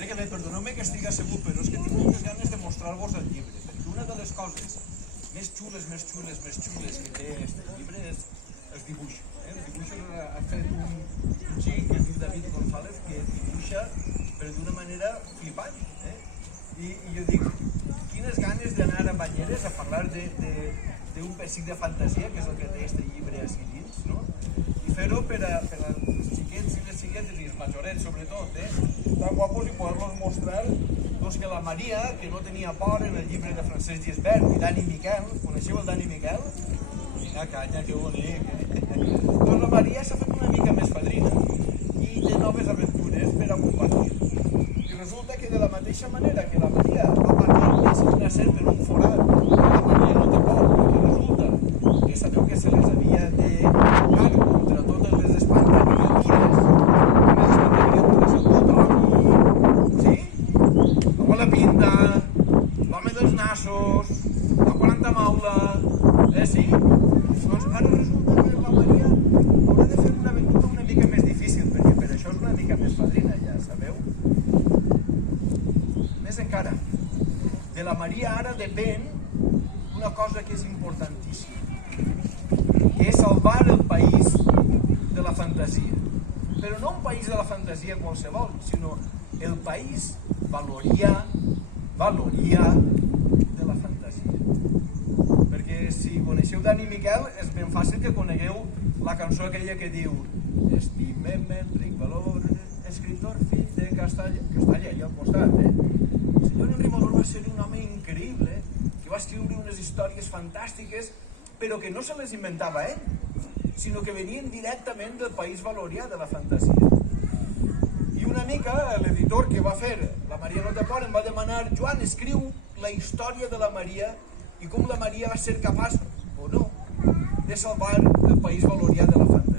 Sé que perdoneu-me que estigui assegut, però és que tinc moltes ganes de mostrar-vos el llibre, perquè una de les coses més xules que té este llibre és els dibuixos. Els dibuixos ha fet un xic que es diu David González, que dibuixa però d'una manera flipant. I jo dic, quines ganes d'anar a Banyeres a parlar d'un pessic de fantasia, que és el que té este llibre així dins, no? I fer-ho per als xiquets i les xiquetes i els majorets sobretot, tan guapos, i poder-los mostrar que la Maria, que no tenia por en el llibre de Francesc Gisbert i Dani Miquel, coneixeu el Dani Miquel? Quina canya, que bonic, Doncs la Maria s'ha fet una mica més fadrina i té noves aventures per a compartir. I resulta que de la mateixa manera que la Maria va patir una serp en un forat, la Maria no té por, perquè resulta que sabeu que se les havia de lluitar contra totes les espantacriatures. Les espantacriatures el tothom, sí? L'home la pinta, l'home dels nassos, la 40 maula, sí? Doncs ara resulta que la Maria haurà de fer una aventura una mica més difícil, perquè per això és una mica més fadrina, ja sabeu? Més encara, de la Maria ara depèn una cosa que és importantíssima, que és salvar el país de la fantasia. Però no un país de la fantasia qualsevol, sinó el país valorià de la fantasia. Perquè si coneixeu Dani Miquel és ben fàcil que conegueu la cançó aquella que diu Estimem Enric Valor, escriptor fill de Castalla, allà al costat, El senyor Enric Valor va ser un home increïble, que va escriure unes històries fantàstiques, però que no se les inventava ell, sinó que venien directament del país valorià de la fantasia. I una mica l'editor que va fer La Maria no té por em va demanar: Joan, escriu la història de la Maria i com la Maria va ser capaç, o no, de salvar el país valorià de la fantasia.